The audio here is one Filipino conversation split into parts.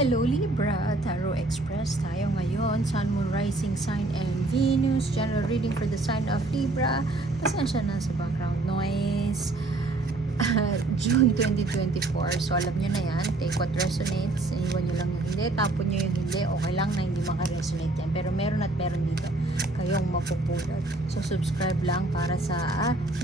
Hello Libra, Tarot Express tayo ngayon. Sun, Moon, Rising Sign, and Venus. General reading for the sign of Libra. Pasensya na sa background noise. June 2024. So alam nyo na yan. Take what resonates. Iwan nyo lang yung hindi. Tapon nyo yung hindi. Okay lang na hindi makaresonate yan. Pero meron at meron dito kayong mapupulot. So subscribe lang para sa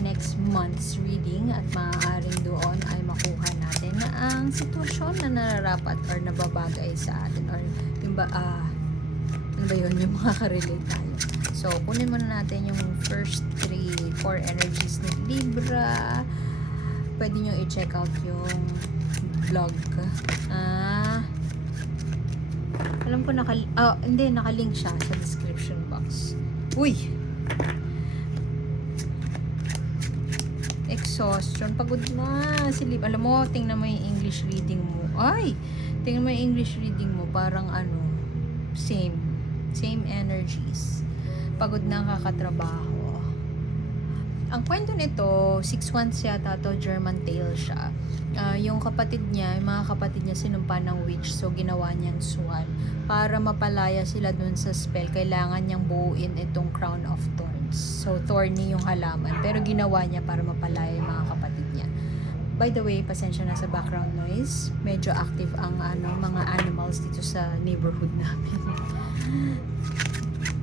next month's reading. At maaaring doon ay makuha natin na ang sitwasyon na nararapat or nababagay sa atin. Or yung ano ba yun? Yung makaka-relate tayo. So kunin muna natin yung first 4 energies ni Libra. Pwede nyo i-check out yung vlog. Alam ko nakalink siya sa description box. Uy! Exhaustion. Pagod na. Silip. Alam mo, tingnan mo yung English reading mo. Ay! Tingnan mo yung English reading mo. Parang same. Same energies. Pagod na kakatrabaho. Ang kwento nito, 6 months yata to, German tale siya. Yung mga kapatid niya sinumpa ng witch, so ginawa niyang swan. Para mapalaya sila dun sa spell, kailangan niyang buuin itong crown of thorns. So thorny yung halaman, pero ginawa niya para mapalaya yung mga kapatid niya. By the way, pasensya na sa background noise. Medyo active ang mga animals dito sa neighborhood namin.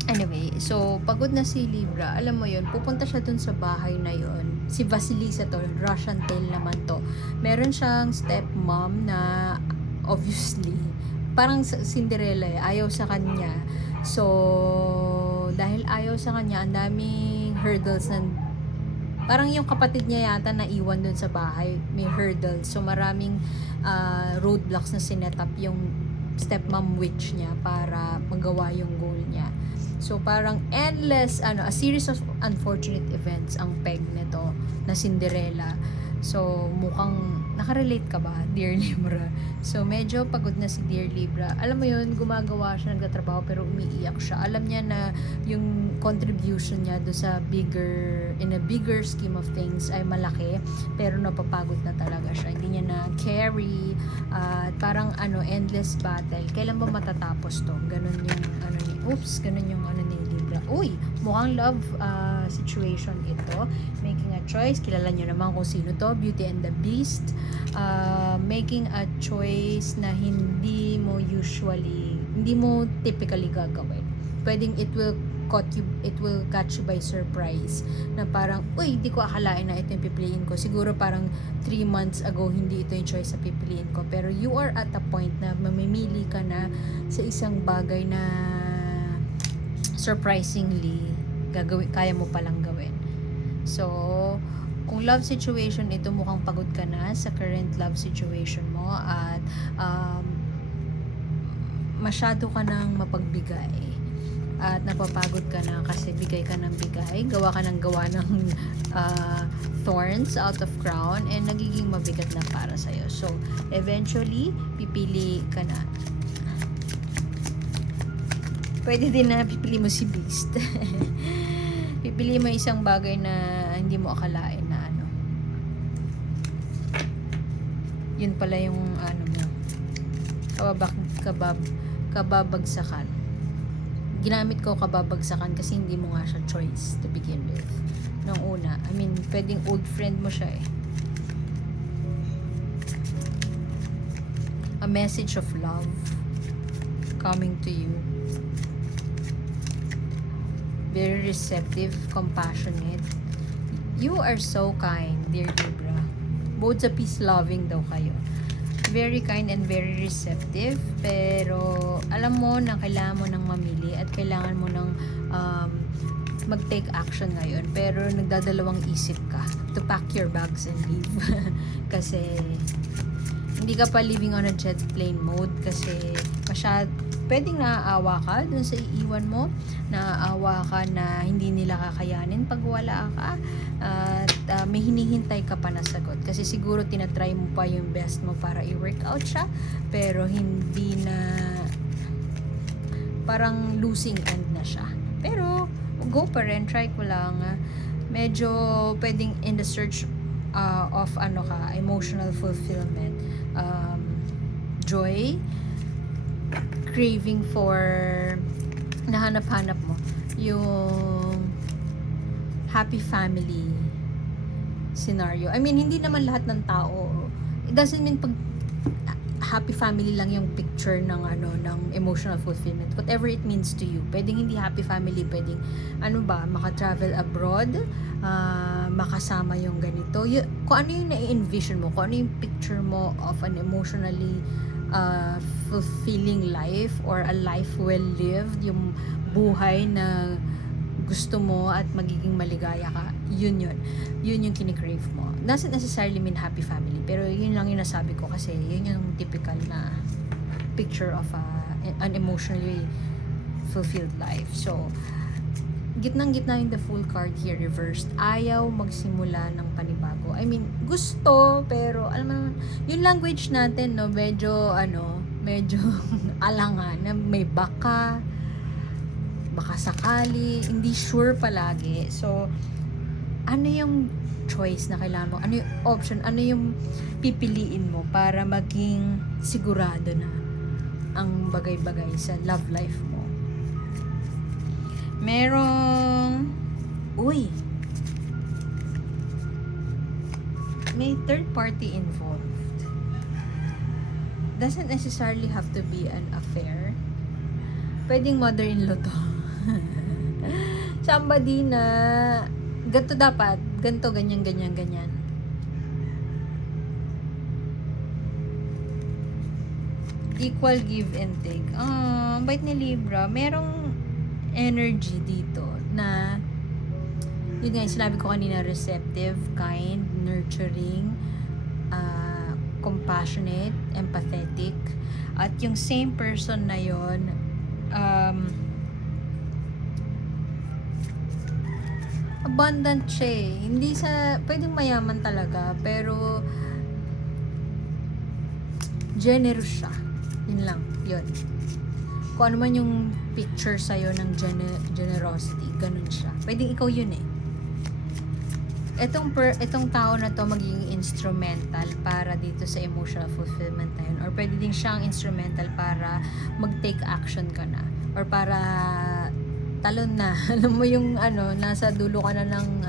Anyway, so pagod na si Libra. Alam mo yun, pupunta siya dun sa bahay na yun. Si Vasilisa to, Russian tale naman to. Meron siyang stepmom na obviously parang Cinderella ayaw sa kanya. So dahil ayaw sa kanya, ang daming hurdles na parang yung kapatid niya yata na iwan dun sa bahay, may hurdles. So maraming roadblocks na sinet up yung stepmom witch niya para magawa yung goal niya. So parang endless a series of unfortunate events ang peg nito na Cinderella. So mukhang nakarelate ka ba, Dear Libra? So medyo pagod na si Dear Libra. Alam mo yun, gumagawa siya, nagtatrabaho pero umiiyak siya. Alam niya na yung contribution niya do sa in a bigger scheme of things ay malaki, pero napapagod na talaga siya. Hindi niya na carry parang endless battle. Kailan ba matatapos to? Ganun yung ganun yung ni Libra. Uy, mukhang love situation ito. Making a choice. Kilala nyo naman kung sino to. Beauty and the Beast. Making a choice na hindi mo typically gagawin. Pwedeng it will catch you by surprise. Na parang, uy, hindi ko akalain na ito yung pipiliin ko. Siguro parang 3 months ago, hindi ito yung choice na pipiliin ko. Pero you are at a point na mamimili ka na sa isang bagay na surprisingly kaya mo palang gawin. So kung love situation ito, mukhang pagod ka na sa current love situation mo at masyado ka nang mapagbigay at napapagod ka na kasi bigay ka ng bigay, gawa ng thorns out of crown, and nagiging mabigat na para sa'yo. So eventually pipili ka na. Pwede din na pipili mo si Beast. Pipili mo isang bagay na hindi mo akalain na yun pala yung mo. Kababagsakan. Ginamit ko kababagsakan kasi hindi mo nga siya choice to begin with. Nung una. Pwedeng old friend mo siya eh. A message of love coming to you. Very receptive, compassionate. You are so kind, Dear Libra. Both sa peace-loving daw kayo. Very kind and very receptive. Pero alam mo na kailangan mo nang mamili at kailangan mo nang mag-take action ngayon. Pero nagdadalawang isip ka to pack your bags and leave. Kasi hindi ka pa living on a jet plane mode kasi pwedeng naaawa ka dun sa iiwan mo, naaawa ka na hindi nila kakayanin pag wala ka, at may hinihintay ka pa na sagot kasi siguro tinatry mo pa yung best mo para i-work out siya, pero hindi na, parang losing end na siya. Pero go pa rin, try ko lang. Medyo pwedeng in the search of emotional fulfillment, joy, craving for nahanap-hanap mo yung happy family scenario. I mean, hindi naman lahat ng tao, it doesn't mean pag happy family lang yung picture ng ng emotional fulfillment. Whatever it means to you. Pwedeng hindi happy family, pwedeng maka-travel abroad, makasama yung ganito. Kung ano yung na-envision mo, kung ano yung picture mo of an emotionally fulfilling life or a life well lived, yung buhay na gusto mo at magiging maligaya ka, yun yung kinikrave mo. Doesn't necessarily mean happy family, pero yun lang yung nasabi ko kasi yun yung typical na picture of an emotionally fulfilled life. So, gitnang-gitna yung the full card here reversed. Ayaw magsimula ng panibago. I mean, gusto, pero alam mo naman, yung language natin, no, medyo alangan, na may baka sakali, hindi sure palagi. So, ano yung choice na kailangan mo? Ano yung option? Ano yung pipiliin mo para maging sigurado na ang bagay-bagay sa love life mo? May third party involved. Doesn't necessarily have to be an affair. Pwedeng mother-in-law to. Somebody na ganito dapat, ganito, ganyan. Equal give and take. Bait ni Libra. Merong energy dito na yun nga, sinabi ko kanina, receptive, kind, nurturing, compassionate, empathetic. At yung same person na yon, abundant siya eh. Hindi pwedeng mayaman talaga, pero generous siya. Yun lang, yun. Kung ano man yung picture sa'yo ng generosity, ganun siya. Pwedeng ikaw yun eh. Itong tao na to magiging instrumental para dito sa emotional fulfillment na yun. Or pwede din siyang instrumental para mag-take action ka na. Or para talon na. Alam mo yung nasa dulo ka na ng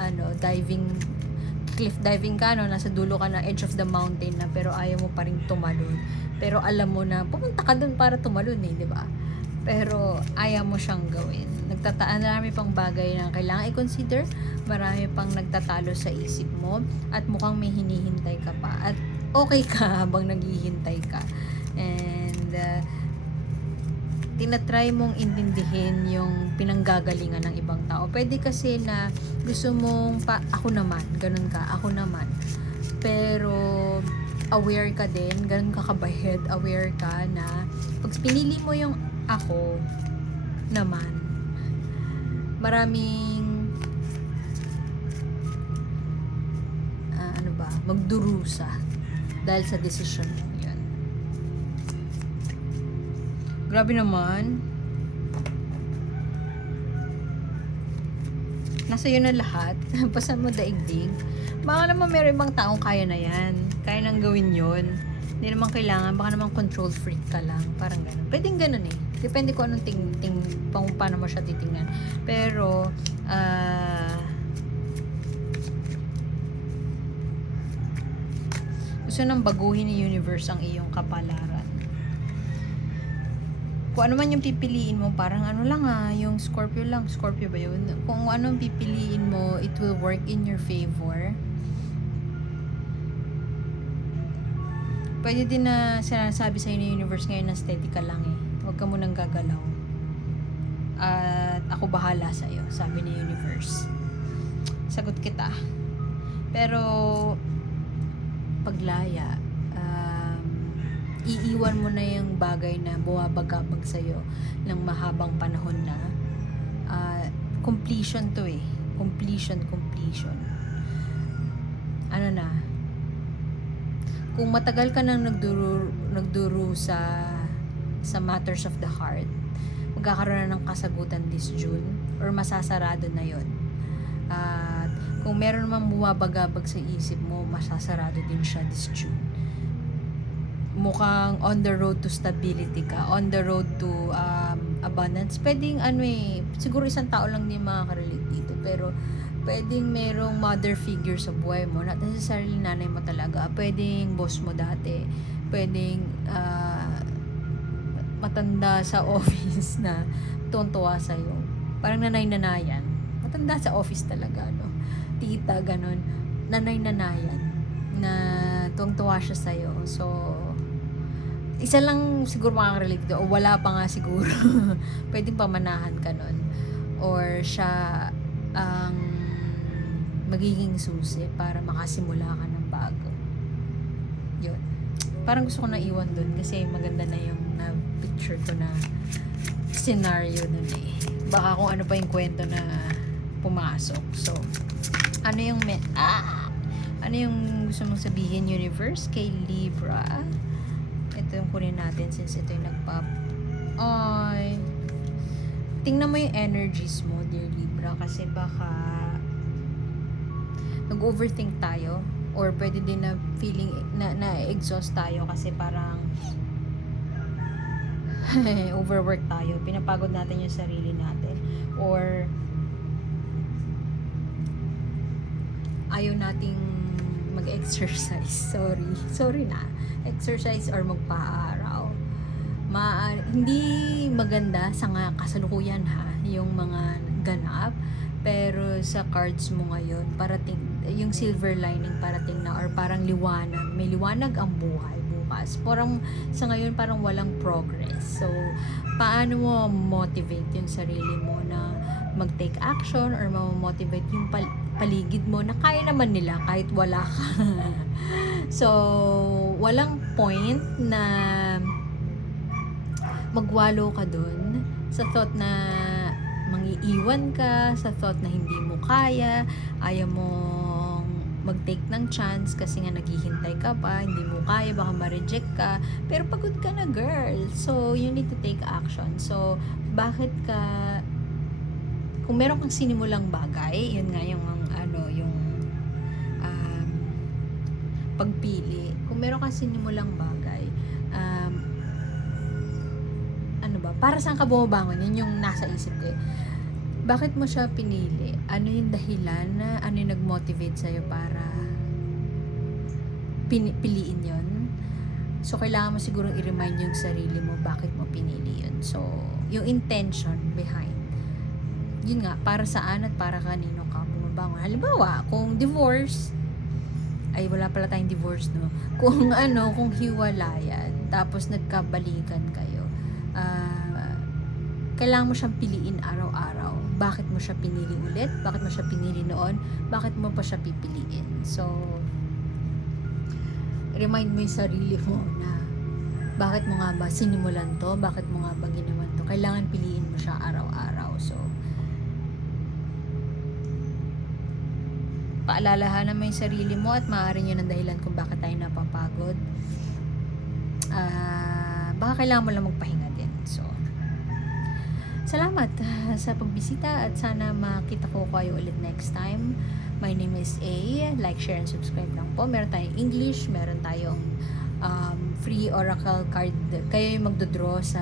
cliff diving ka, nasa dulo ka na edge of the mountain na, pero ayaw mo pa rin tumalon. Pero alam mo na pumunta ka dun para tumalon eh, di ba? Pero ayaw mo siyang gawin. Marami pang bagay na kailangan i-consider, marami pang nagtatalo sa isip mo, at mukhang may hinihintay ka pa. At okay ka habang naghihintay ka. And tinatry mong intindihin yung pinanggagalingan ng ibang tao. Pwede kasi na gusto mong ako naman, ganun ka, ako naman. Pero aware ka din, ganun ka kabayad, aware ka na pag pinili mo yung ako naman, maraming magdurusa dahil sa desisyon mo yun. Grabe naman. Nasa iyo na lahat. Pasan mo daigdig. Baka naman meron ibang taong kaya na yan. Kaya nang gawin yun. Hindi naman kailangan. Baka naman control freak ka lang. Parang ganun. Pwedeng ganun eh. Depende kung anong paano mo siya titingnan. Pero, gusto nang baguhin ni universe ang iyong kapalaran. Kung ano man yung pipiliin mo, parang yung Scorpio lang. Scorpio ba yun? Kung anong pipiliin mo, it will work in your favor. Pwede din na sinasabi sa'yo ng universe ngayon na steady ka lang eh. Huwag ka munang gagalaw. At ako bahala sa'yo, sabi ni universe. Sagot kita. Pero, paglaya, iiwan mo na yung bagay na buwabagabag sa'yo ng mahabang panahon na. Completion to eh. Completion. Ano na? Kung matagal ka nang nagduro sa matters of the heart, magkakaroon na ng kasagutan this June or masasarado na yon. At kung meron namang bumabagabag sa isip mo, masasarado din siya this June. mukhang on the road to stability ka, on the road to abundance. Pwedeng siguro isang tao lang din makaka-relate dito, pero pwedeng merong mother figure sa buhay mo, not necessarily nanay mo talaga, pwedeng boss mo dati, pwedeng matanda sa office na tuwan-tuwa sa'yo, parang nanay-nanayan, matanda sa office talaga, no? Tita, ganun, nanay-nanayan na tuwang-tuwa siya sa'yo. So isa lang siguro makaka-relate dito, o wala pa nga siguro. Pwedeng pamanahan ka nun, or siya ang magiging susi para makasimula ka ng bago. Yun, parang gusto ko na iwan dun kasi maganda na yung na picture ko na scenario nun eh. Baka kung ano pa yung kwento na pumasok. So ano yung ano yung gusto mong sabihin, universe, kay Libra? Ito yung kunin natin since ito yung ay, tingnan mo yung energies mo, dear Libra, kasi baka nag-overthink tayo, or pwede din na feeling na-exhaust tayo kasi parang overwork tayo, pinapagod natin yung sarili natin, or ayaw nating mag-exercise. Sorry na. Exercise or magpa-araw. Hindi maganda sa kasalukuyan yung mga ganap. Pero sa cards mo ngayon, parating, yung silver lining parating na, or parang liwanag. May liwanag ang buhay bukas. Parang sa ngayon parang walang progress. So, paano mo motivate yung sarili mo na mag-take action, or ma-motivate yung paligid mo na kaya naman nila kahit wala ka. So, walang point na magwalo ka dun sa thought na mangiiwan ka, sa thought na hindi mo kaya, ayaw mong mag-take ng chance kasi nga naghihintay ka pa, hindi mo kaya, baka ma-reject ka, pero pagod ka na, girl. So, you need to take action. So, bakit ka, kung meron kang sinimulang bagay, yun nga yung pagpili. Kung meron kang sinimulang bagay, para saan ka bumabangon? Yun yung nasa isip ko eh. Bakit mo siya pinili? Ano yung dahilan na, ano yung nag-motivate sa'yo para piliin yun? So, kailangan mo sigurong i-remind yung sarili mo bakit mo pinili yun. So, yung intention behind. Yun nga, para saan at para kanino ka bumabangon. Halimbawa, kung divorce, ay wala pala tayong divorce, no? Kung kung hiwalayan, tapos nagkabalikan kayo, kailangan mo siyang piliin araw-araw. Bakit mo siya pinili ulit? Bakit mo siya pinili noon? Bakit mo pa siya pipiliin? So, remind mo yung sarili mo na bakit mo nga ba sinimulan to? Bakit mo nga ba ginawan to? Kailangan piliin mo siya araw-araw. So, paalalahanan mo yung sarili mo, at maaari yun ang dahilan kung bakit tayo napapagod. Baka kailangan mo lang magpahinga din. So, salamat sa pagbisita, at sana makita ko kayo ulit next time. My name is A. Like, share, and subscribe lang po. Meron tayong English, meron tayong free oracle card. Kayo yung magdodraw sa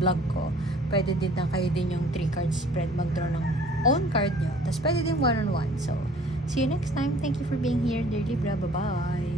blog ko. Pwede din kayo din yung 3 card spread, magdraw ng own card nyo. Tapos pwede din one-on-one. So, see you next time. Thank you for being here, dear Libra. Bye-bye.